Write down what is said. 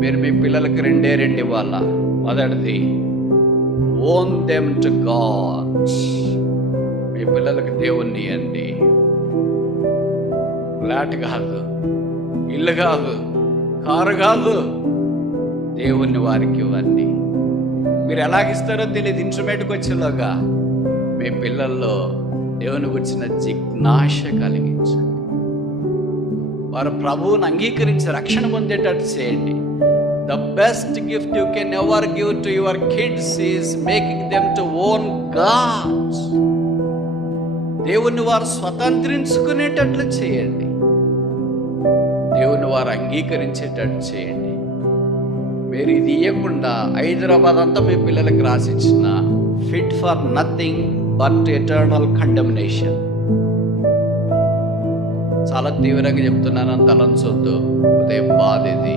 మీరు మీ పిల్లలకి రెండు ఇవ్వాలా. మొదటిది, ఓన్ దెమ్ టు గాడ్. మీ పిల్లలకి దేవుణ్ణి ఇవ్వండి. ఫ్లాట్ కాదు, ఇల్లు కాదు, కారు కాదు, దేవుణ్ణి వారికి ఇవ్వండి. మీరు ఎలాగిస్తారో తెలియదు. ఇంటర్మీడియట్కి వచ్చేలాగా మీ పిల్లల్లో దేవుని గురించిన జిజ్ఞాస కలిగించండి. వారు ప్రభువుని అంగీకరించి రక్షణ పొందేటట్టు చేయండి. The best gift you can ever give to your kids is making them to own God. దేవుని వారు స్వతంత్రించుకునేటట్లు చేయండి. దేవుని వారు అంగీకరించేటట్టు చేయండి. మీరు ఇది ఇవ్వకుండా హైదరాబాద్ అంతా మీ పిల్లలకి రాసిచ్చిన fit for nothing but eternal condemnation. చాలా తీవ్రంగా చెప్తున్నాను, తలంచొద్దు. ఉదయం బాధ ఇది.